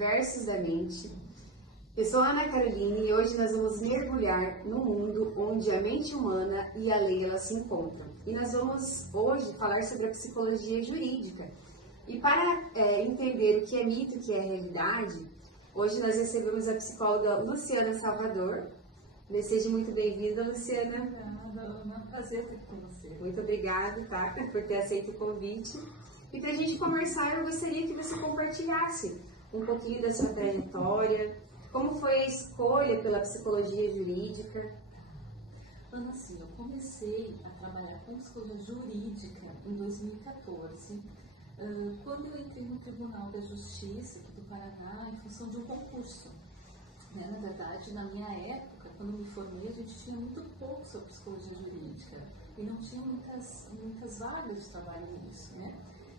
Versos da Mente. Eu sou Ana Caroline e hoje nós vamos mergulhar no mundo onde a mente humana e a lei elas se encontram. E nós vamos hoje falar sobre a psicologia jurídica. E para entender o que é mito e o que é realidade, hoje nós recebemos a psicóloga Luciana Salvador. Seja muito bem-vinda, Luciana. Obrigada, é um prazer estar com você. Muito obrigada, tá, por ter aceito o convite. E para a gente conversar, eu gostaria que você compartilhasse um pouquinho da sua trajetória, como foi a escolha pela psicologia jurídica. Ana, assim, eu comecei a trabalhar com psicologia jurídica em 2014, quando eu entrei no Tribunal da Justiça aqui do Paraná em função de um concurso. Na verdade, na minha época, quando me formei, a gente tinha muito pouco sobre psicologia jurídica e não tinha muitas vagas de trabalho nisso, né?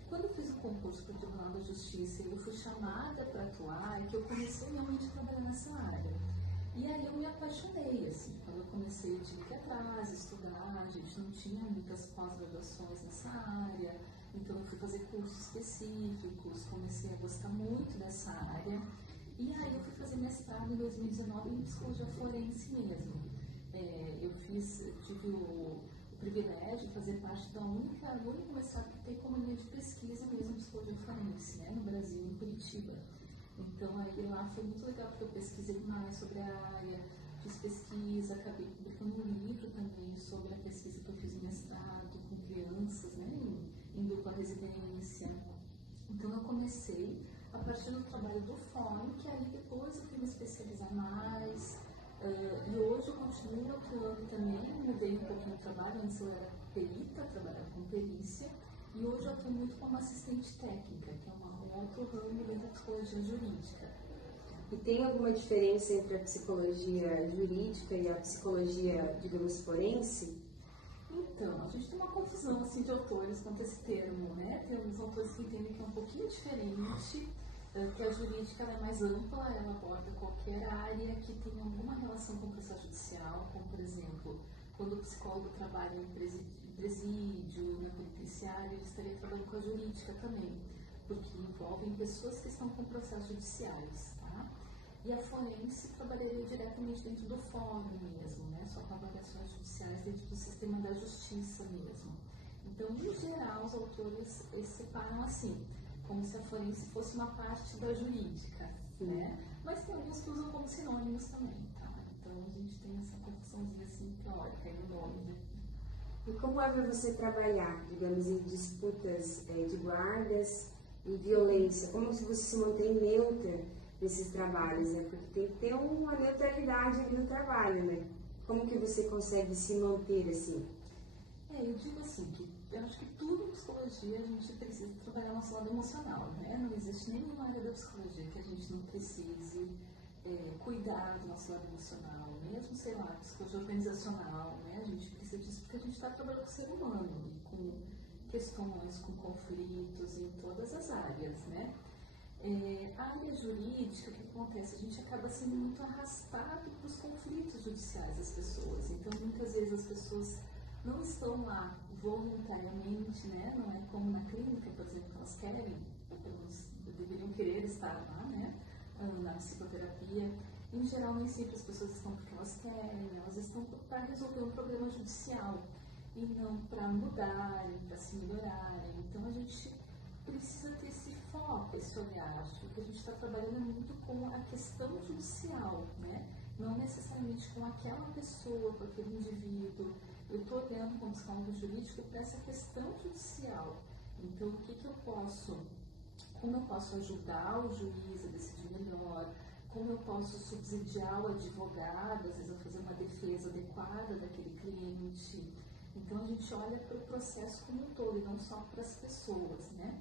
Quando eu fiz o concurso para o Tribunal da Justiça e eu fui chamada para atuar, é que eu comecei realmente a trabalhar nessa área. E aí eu me apaixonei, assim, quando eu comecei, eu tive que ir atrás, estudar, a gente não tinha muitas pós-graduações nessa área, então eu fui fazer cursos específicos, comecei a gostar muito dessa área. E aí eu fui fazer mestrado em 2019 em psicologia forense mesmo. Eu tive o privilégio de fazer parte do único mestrado que tem como linha de pesquisa mesmo psicologia forense, né, no Brasil, em Curitiba. Então aí lá foi muito legal porque eu pesquisei mais sobre a área, fiz pesquisa, acabei publicando um livro também sobre a pesquisa que eu fiz no mestrado com crianças, né, em dupla residência. Então eu comecei a partir do trabalho do fórum, que aí depois eu fui me especializar mais, e hoje eu continuo atuando também, mudei um pouquinho o trabalho, antes eu era perita, trabalhava com perícia, e hoje eu atuo muito como assistente técnica, que é um outro ramo da psicologia jurídica. E tem alguma diferença entre a psicologia jurídica e a psicologia, digamos, forense? Então, a gente tem uma confusão assim, de autores quanto a esse termo, né? Tem alguns autores que entendem que é um pouquinho diferente, que a jurídica ela é mais ampla, ela aborda qualquer área que tenha alguma relação com o processo judicial, como, por exemplo, quando o psicólogo trabalha em presídio, na penitenciária, ele estaria trabalhando com a jurídica também, porque envolvem pessoas que estão com processos judiciários, tá? E a forense trabalharia diretamente dentro do fórum mesmo, né? Só com avaliações judiciais dentro do sistema da justiça mesmo. Então, em geral, os autores separam assim, como se a forense fosse uma parte da jurídica, né? Mas tem alguns que usam como sinônimos também, tá? Então, a gente tem essa confusãozinha assim teórica aí no nome, né? E como é para você trabalhar, digamos, em disputas de guardas e violência? Como se você se mantém neutra nesses trabalhos, né? Porque tem que ter uma neutralidade ali no trabalho, né? Como que você consegue se manter assim? Eu digo assim, que eu acho que tudo em psicologia a gente precisa trabalhar nosso lado emocional, né? Não existe nenhuma área da psicologia que a gente não precise cuidar do nosso lado emocional, mesmo, sei lá, psicologia organizacional, né? A gente precisa disso porque a gente está trabalhando com o ser humano e com questões, com conflitos em todas as áreas, né? A área jurídica, o que acontece? A gente acaba sendo muito arrastado para os conflitos judiciais das pessoas. Então, muitas vezes as pessoas não estão lá voluntariamente, né? Não é como na clínica, por exemplo, que elas querem, ou pelo menos deveriam querer estar lá, né? Na psicoterapia. Em geral, nem sempre as pessoas estão porque elas querem, elas estão para resolver um problema judicial e não para mudarem, para se melhorarem. Então, a gente precisa ter esse foco, esse olhar. O que a gente está trabalhando é muito com a questão judicial, né? Não necessariamente com aquela pessoa, com aquele indivíduo. Eu estou olhando como psicólogo jurídico para essa questão judicial. Então, como eu posso ajudar o juiz a decidir melhor, como eu posso subsidiar o advogado, às vezes a fazer uma defesa adequada daquele cliente. Então, a gente olha para o processo como um todo e não só para as pessoas, né?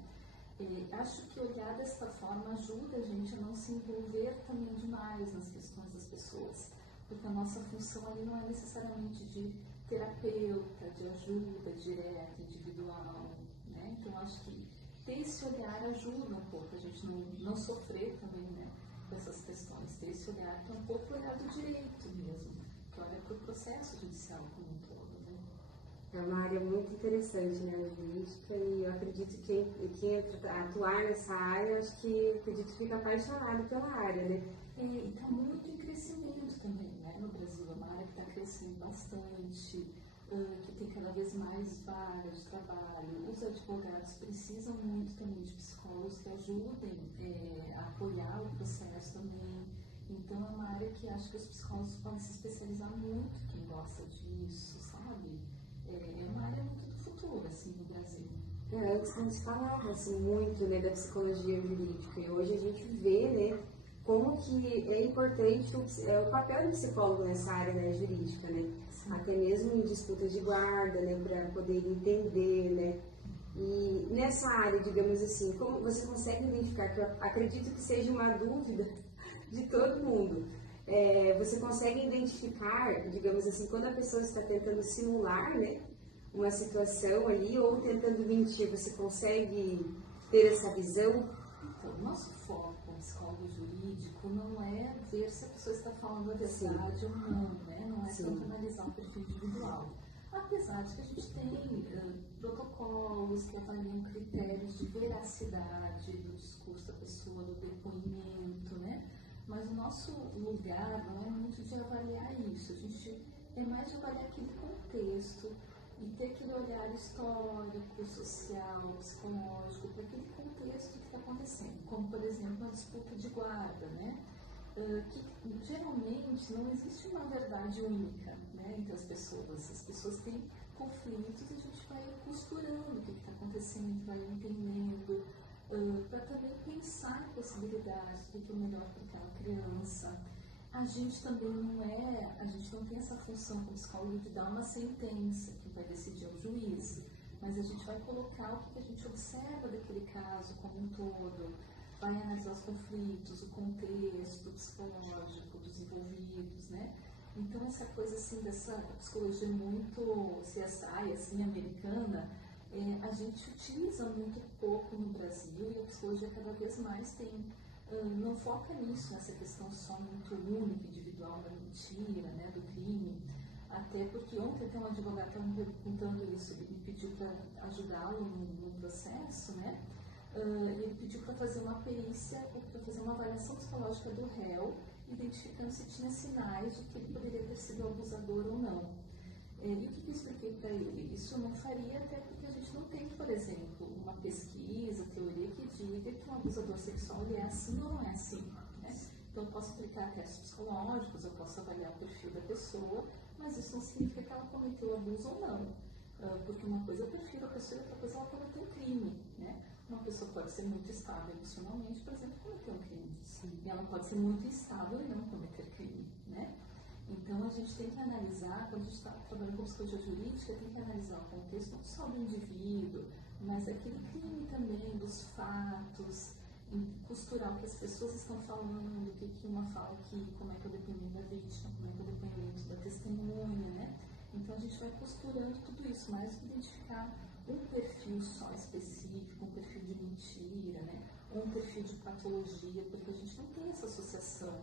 Acho que olhar desta forma ajuda a gente a não se envolver também demais nas questões das pessoas, porque a nossa função ali não é necessariamente de terapeuta, de ajuda direta, individual, né? Então, acho que ter esse olhar ajuda um pouco a gente não sofrer também, né, dessas questões, ter esse olhar que é um pouco o olhar do direito mesmo, que olha para o processo judicial como um todo, né? É uma área muito interessante, né, a jurídica, e eu acredito que quem entra a atuar nessa área, acho que acredito que fica apaixonado pela área, né? E está muito em crescimento também, né? No Brasil é uma área que está crescendo bastante, que tem cada vez mais vagas de trabalho. Os advogados precisam muito também de psicólogos que ajudem a apoiar o processo também. Então é uma área que acho que os psicólogos podem se especializar muito, quem gosta disso, sabe? É uma área muito do futuro, assim, no Brasil. Antes não se falava assim, muito, né, da psicologia jurídica, e hoje a gente vê, né, como que é importante o papel do psicólogo nessa área, né, jurídica, né? Sim. Até mesmo em disputas de guarda, né, para poder entender, né? E nessa área, digamos assim, como você consegue identificar, que eu acredito que seja uma dúvida de todo mundo, você consegue identificar, digamos assim, quando a pessoa está tentando simular, né, uma situação ali ou tentando mentir, você consegue ter essa visão? Então, o nosso foco como psicólogo jurídico não é ver se a pessoa está falando a verdade Sim. ou não, né? Não é tanto analisar o perfil individual. Apesar de que a gente tem protocolos que avaliam critérios de veracidade do discurso da pessoa, do depoimento, né? Mas o nosso lugar não é muito de avaliar isso, a gente é mais de avaliar aquele contexto e ter aquele olhar histórico, social, psicológico para aquele contexto que está acontecendo, como por exemplo a disputa de guarda, né? Que geralmente não existe uma verdade única, né, entre as pessoas têm conflitos e a gente vai costurando o que está acontecendo, vai entendendo, para também pensar em possibilidades do que é melhor para aquela criança. A gente também a gente não tem essa função como psicólogo de dar uma sentença que vai decidir o juiz, mas a gente vai colocar o que a gente observa daquele caso como um todo, vai analisar os conflitos, o contexto psicológico dos envolvidos, né? Então essa coisa assim, dessa psicologia muito CSI, assim, americana, a gente utiliza muito pouco no Brasil e a psicologia cada vez mais não foca nisso, nessa questão só muito única, individual da mentira, né, do crime. Até porque ontem tem um advogado que estava me perguntando isso, ele me pediu para ajudá-lo no processo, né? E ele pediu para fazer uma perícia, para fazer uma avaliação psicológica do réu, identificando se tinha sinais de que ele poderia ter sido abusador ou não. E o que eu expliquei para ele? Isso eu não faria, até porque a gente não tem, por exemplo, uma pesquisa, teoria que diga que um abusador sexual ele é assim ou não é assim. Né? Então, eu posso aplicar testes psicológicos, eu posso avaliar o perfil da pessoa, mas isso não significa que ela cometeu abuso ou não. Porque uma coisa é o perfil da pessoa e outra coisa é ela cometeu um crime. Né? Uma pessoa pode ser muito estável emocionalmente, por exemplo, cometer um crime. Sim. E ela pode ser muito instável e não cometer crime. Né? Então, a gente tem que analisar, quando a gente está trabalhando com psicologia jurídica, tem que analisar o contexto não só do indivíduo, mas daquele crime também, dos fatos, costurar o que as pessoas estão falando, o que uma fala aqui, como é que é o depoimento da vítima, como é que é o depoimento da testemunha, né? Então, a gente vai costurando tudo isso, mais do que identificar um perfil só específico, um perfil de mentira, né? Ou um perfil de patologia, porque a gente não tem essa associação.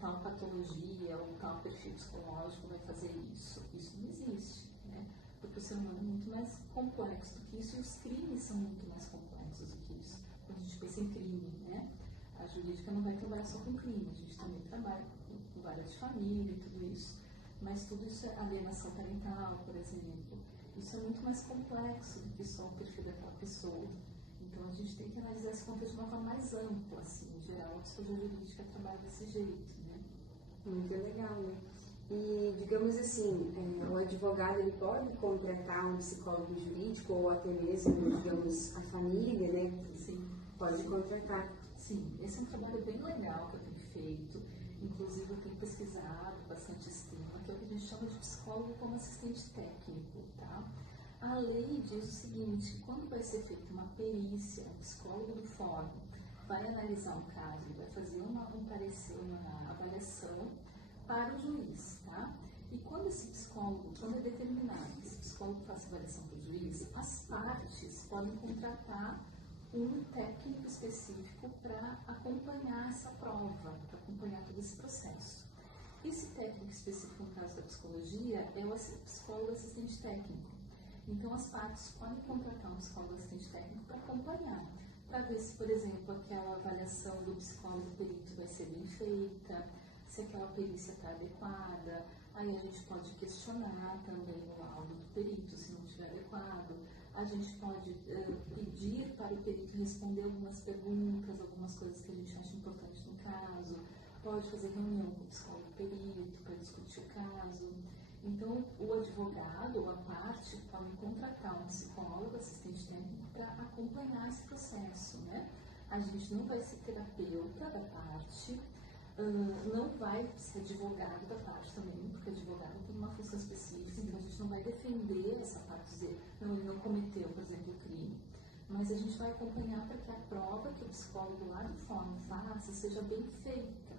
Tal patologia ou tal perfil psicológico vai fazer isso. Isso não existe, né? Porque o ser humano é muito mais complexo do que isso e os crimes são muito mais complexos do que isso. Quando a gente pensa em crime, né? A jurídica não vai trabalhar só com crime, a gente também trabalha com várias de família e tudo isso. Mas tudo isso é alienação parental, por exemplo. Isso é muito mais complexo do que só o perfil daquela pessoa. Então, a gente tem que analisar esse contexto de uma forma mais ampla, assim, em geral, a psicologia jurídica trabalha desse jeito, né? Muito legal, né? E, digamos assim, o advogado, ele pode contratar um psicólogo jurídico ou até mesmo, digamos, a família, né? Sim. Pode contratar. Sim, esse é um trabalho bem legal que eu tenho feito. Inclusive, eu tenho pesquisado bastante esse tema, que é o que a gente chama de psicólogo como assistente técnico, tá? A lei diz o seguinte, quando vai ser feita uma perícia, o psicólogo do fórum vai analisar um caso, vai fazer um parecer, uma avaliação para o juiz, tá? E quando esse psicólogo, quando é determinado que esse psicólogo faça avaliação para o juiz, as partes podem contratar um técnico específico para acompanhar essa prova, para acompanhar todo esse processo. Esse técnico específico, no caso da psicologia, é o psicólogo assistente técnico. Então, as partes podem contratar um psicólogo assistente técnico para acompanhar, para ver se, por exemplo, aquela avaliação do psicólogo perito vai ser bem feita, se aquela perícia está adequada. Aí a gente pode questionar também o laudo do perito, se não estiver adequado. A gente pode pedir para o perito responder algumas perguntas, algumas coisas que a gente acha importante no caso. Pode fazer reunião com o psicólogo perito para discutir o caso. Então, o advogado ou a parte pode contratar um psicólogo, assistente técnico, para acompanhar esse processo, né? A gente não vai ser terapeuta da parte, não vai ser advogado da parte também, porque advogado tem uma função específica, então a gente não vai defender essa parte, dizer, não, ele não cometeu, por exemplo, o crime. Mas a gente vai acompanhar para que a prova que o psicólogo lá de fora faça seja bem feita.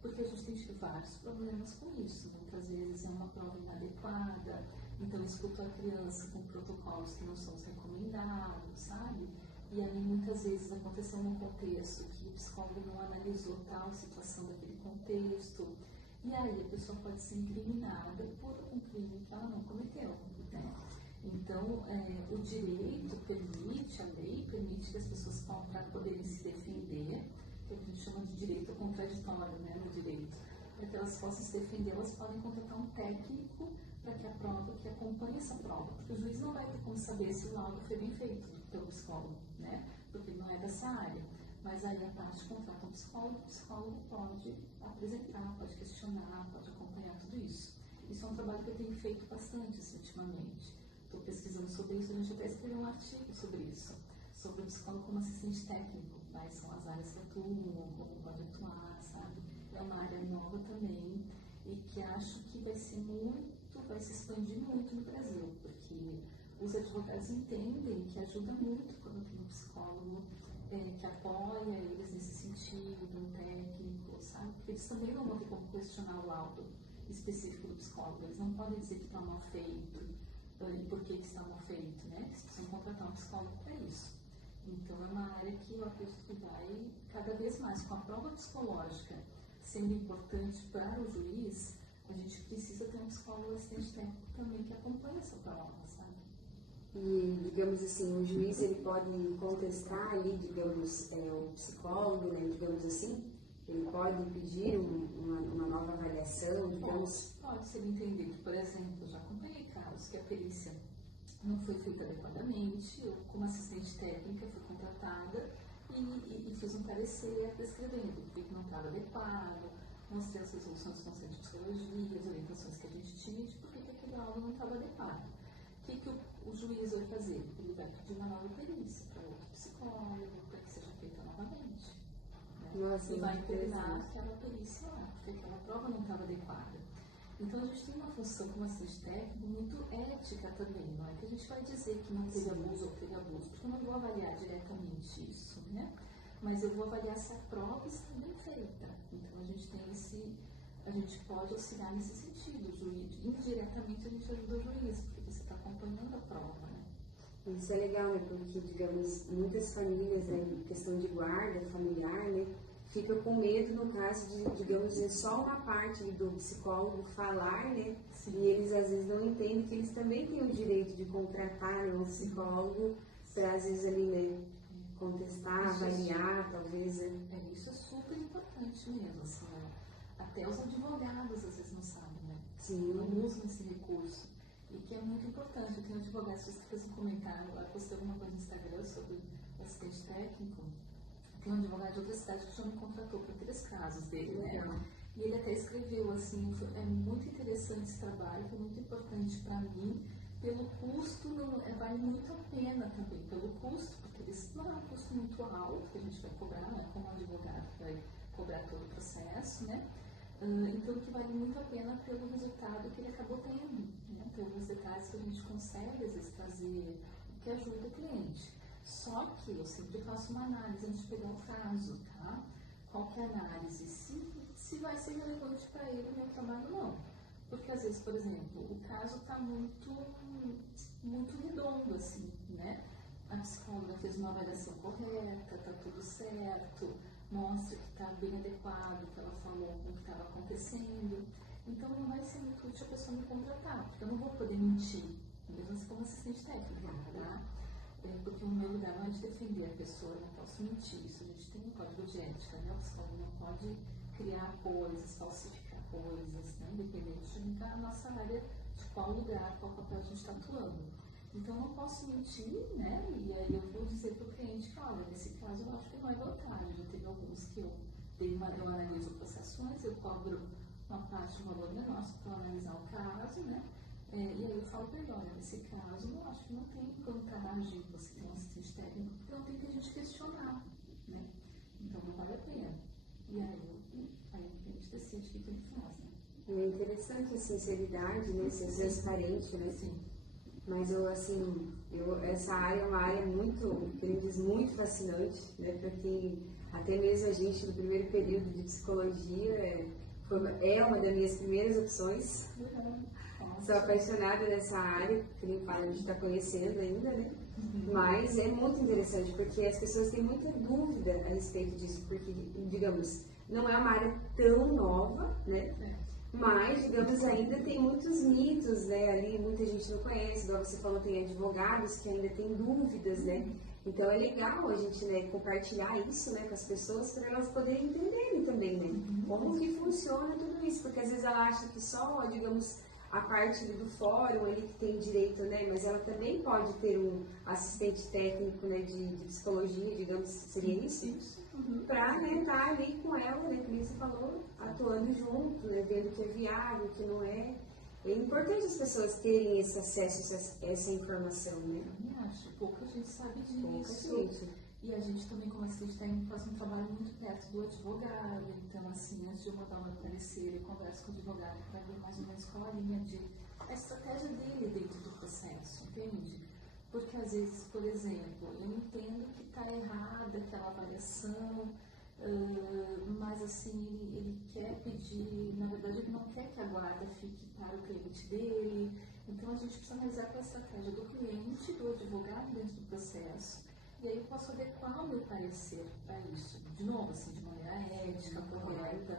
Porque a gente tem tido vários problemas com isso. Muitas vezes é uma prova inadequada, então escuta a criança com protocolos que não são os recomendados, sabe? E aí muitas vezes aconteceu num contexto que o psicólogo não analisou tal situação daquele contexto, e aí a pessoa pode ser incriminada por um crime que ela não cometeu, né? Então, o direito permite, a lei permite que as pessoas poderem se defender, que a gente chama de direito contraditório, né, no direito. Para que elas possam se defender, elas podem contratar um técnico para que a prova, que acompanhe essa prova, porque o juiz não vai ter como saber se o laudo foi bem feito pelo psicólogo, né, porque ele não é dessa área. Mas aí a parte contrata um psicólogo, o psicólogo pode apresentar, pode questionar, pode acompanhar tudo isso. Isso é um trabalho que eu tenho feito bastante assim, ultimamente. Estou pesquisando sobre isso, a gente até escreveu um artigo sobre isso, sobre o psicólogo como assistente técnico, quais são as áreas que atuam, como pode atuar, sabe? É uma área nova também e que acho que vai se expandir muito no Brasil, porque os advogados entendem que ajuda muito quando tem um psicólogo que apoia eles nesse sentido, um técnico, sabe? Porque eles também não vão ter como questionar o laudo específico do psicólogo, eles não podem dizer que está mal feito e por que está mal feito, né? Eles precisam contratar um psicólogo para isso. Então, é uma área que eu acredito que vai cada vez mais, com a prova psicológica sendo importante para o juiz, a gente precisa ter um psicólogo assistente técnico também que acompanhe essa prova, sabe? E, digamos assim, o juiz ele pode contestar ali, digamos, o psicólogo, né, digamos assim, ele pode pedir uma nova avaliação, digamos... Pode ser entendido. Por exemplo, eu já acompanhei casos que a perícia não foi feita adequadamente, eu, como assistente técnica, fui contratada e fiz um parecer prescrevendo o que não estava adequado, mostrei as resoluções do Conselho de Psicologia, as orientações que a gente tinha de por que aquele laudo não estava adequado. O que o juiz vai fazer? Ele vai pedir uma nova perícia para outro psicólogo, para que seja feita novamente. Né? Nossa, e vai internar aquela perícia lá, porque aquela prova não estava adequada. Então, a gente tem uma função como assistente técnico muito ética também, não é que a gente vai dizer que não teve abuso ou teve abuso, porque eu não vou avaliar diretamente isso, né? Mas eu vou avaliar se a prova está bem feita. Então, a gente pode auxiliar nesse sentido, indiretamente a gente ajuda o juiz, porque você está acompanhando a prova, né? Isso é legal, né? Porque, digamos, muitas famílias, né, em questão de guarda familiar, né, fica com medo no caso de, digamos, só uma parte do psicólogo falar, né? Sim. E eles às vezes não entendem que eles também têm o direito de contratar, né, um psicólogo para às vezes ali, né, contestar, avaliar, talvez. Isso é super importante mesmo, assim, né? Até os advogados às vezes não sabem, né? Sim. Não usam esse recurso. E que é muito importante. Eu tenho advogados que fez um comentário, eu postei alguma coisa no Instagram sobre o assistente técnico. Tem um advogado de outra cidade que já me contratou para 3 casos dele, né? E ele até escreveu assim, é muito interessante esse trabalho, foi muito importante para mim, pelo custo, vale muito a pena também, pelo custo, porque isso não é um custo muito alto que a gente vai cobrar, não é como um advogado que vai cobrar todo o processo, né? Então, que vale muito a pena pelo resultado que ele acabou tendo, né? Tem alguns detalhes que a gente consegue, às vezes, trazer, que ajuda o cliente. Só que eu sempre faço uma análise antes de pegar o caso, tá? Qual que é a análise? Se vai ser relevante para ele o meu trabalho, não. Porque às vezes, por exemplo, o caso está muito redondo, assim, né? A psicóloga fez uma avaliação correta, está tudo certo, mostra que está bem adequado, que ela falou com o que estava acontecendo. Então não vai ser muito útil a pessoa me contratar, porque eu não vou poder mentir, mesmo assim como assistente técnica, tá? Porque o meu lugar não é de defender a pessoa, eu não posso mentir. Isso a gente tem um código de ética, né? O psicólogo não pode criar coisas, falsificar coisas, né? Independente da nossa área, de qual lugar, qual papel a gente está atuando. Então eu não posso mentir, né? E aí eu vou dizer para o cliente que, olha, nesse caso eu acho que não é voltagem. Já teve alguns que eu analiso processos, eu cobro uma parte de valor menor para analisar o caso, né? E aí eu falo para ele, olha, nesse caso eu acho que não tem vantagem você ter um assistente técnico, porque não tem que a gente questionar, né? Então não vale a pena. E aí a gente decide o que ele faz, né? É interessante a sinceridade, né? Ser transparente, né? Sim. Mas essa área é uma área muito, que ele diz, muito fascinante, né? Porque até mesmo a gente no primeiro período de psicologia é uma das minhas primeiras opções. Sou apaixonada nessa área, que nem fala, a gente está conhecendo ainda, né? Mas é muito interessante, porque as pessoas têm muita dúvida a respeito disso, porque, digamos, não é uma área tão nova, né? Mas, digamos, ainda tem muitos mitos, né? Ali muita gente não conhece, igual você falou, tem advogados que ainda têm dúvidas, né? Então é legal a gente, né, compartilhar isso, né, com as pessoas para elas poderem entenderem também, né? Como que funciona tudo isso, porque às vezes ela acha que só, digamos, a parte do fórum ali que tem direito, né? Mas ela também pode ter um assistente técnico, né, de psicologia, digamos, seria isso? Para, né, estar ali com ela, né, como você falou, atuando junto, né, vendo o que é viável, o que não é. É importante as pessoas terem esse acesso a essa informação, né? Eu acho, pouca gente sabe disso. Pouca gente. E a gente também, como assistente técnico, faz um trabalho muito perto do advogado. Então, assim, antes de eu mandar o meu parecer, eu converso com o advogado para ver mais ou menos qual a linha a estratégia dele dentro do processo, entende? Porque às vezes, por exemplo, eu entendo que está errada aquela avaliação, mas assim, ele quer pedir, na verdade ele não quer que a guarda fique para o cliente dele. Então a gente precisa analisar com a estratégia do cliente, do advogado dentro do processo. E aí eu posso adequar o meu parecer para isso. De novo, assim, de maneira ética, correta,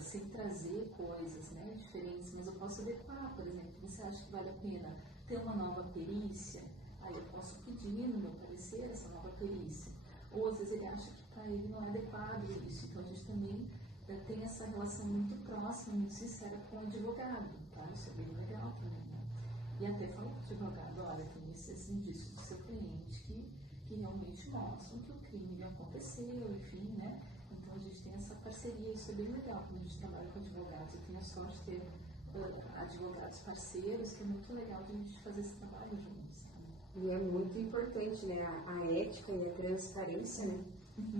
sem trazer coisas, né, diferentes, mas eu posso adequar. Por exemplo, você acha que vale a pena ter uma nova perícia? Aí eu posso pedir no meu parecer essa nova perícia. Ou às vezes ele acha que para ele não é adequado isso. Então a gente também tem essa relação muito próxima, muito sincera com o advogado, tá? Isso é bem legal também, né? E até falo para o advogado, olha, tem esses indícios do seu cliente que realmente mostram que o crime aconteceu, enfim, né? Então a gente tem essa parceria, isso é bem legal quando a gente trabalha com advogados. Eu tenho a sorte de ter advogados parceiros, que é muito legal de a gente fazer esse trabalho juntos. E é muito importante, né, a ética e a transparência, né,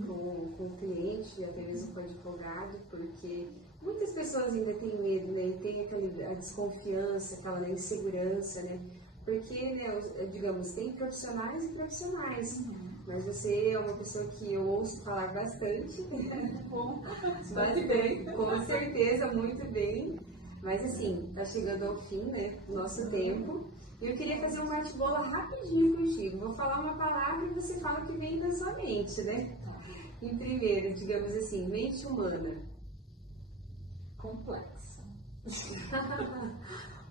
com o cliente e até mesmo com o advogado, porque muitas pessoas ainda têm medo, né, e tem a desconfiança, aquela, né, insegurança, né, porque, né, digamos, tem profissionais e profissionais, mas você é uma pessoa que eu ouço falar bastante, bastante, com certeza, muito bem, mas assim, tá chegando ao fim, né, do nosso tempo. Eu queria fazer um bate-bola rapidinho contigo. Vou falar uma palavra e você fala o que vem da sua mente, né? Em primeiro, digamos assim, mente humana. Complexa.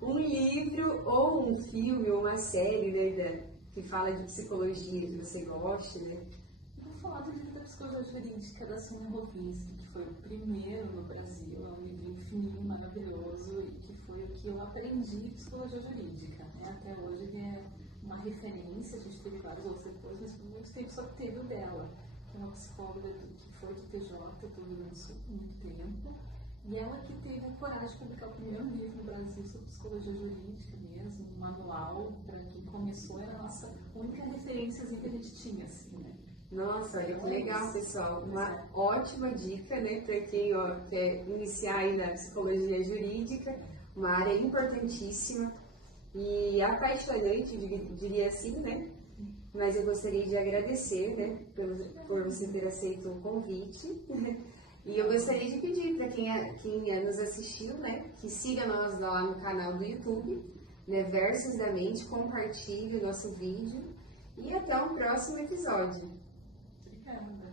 Um livro ou um filme ou uma série, né, que fala de psicologia que você goste, né? Vou falar do livro da psicologia jurídica da Sônia Rovinsky, que foi o primeiro no Brasil. É um livro fininho, maravilhoso, e que foi o que eu aprendi em psicologia jurídica. Né? Até hoje ele é uma referência, a gente teve vários outros depois, mas por muito tempo só teve o dela, que é uma psicóloga que foi do TJ, do Rio Grande do Sul, por muito tempo. E ela que teve a coragem de publicar o primeiro livro no Brasil sobre psicologia jurídica mesmo, um manual, para quem começou, era a nossa única referência que a gente tinha, assim, né? Nossa, olha que legal, pessoal. Uma ótima dica, né, para quem quer iniciar aí na psicologia jurídica, uma área importantíssima e apaixonante, diria assim, né? Mas eu gostaria de agradecer, né, por você ter aceito o convite. E eu gostaria de pedir para quem nos assistiu, né, que siga nós lá no canal do YouTube, né, Versos da Mente, compartilhe o nosso vídeo e até o próximo episódio. Obrigada.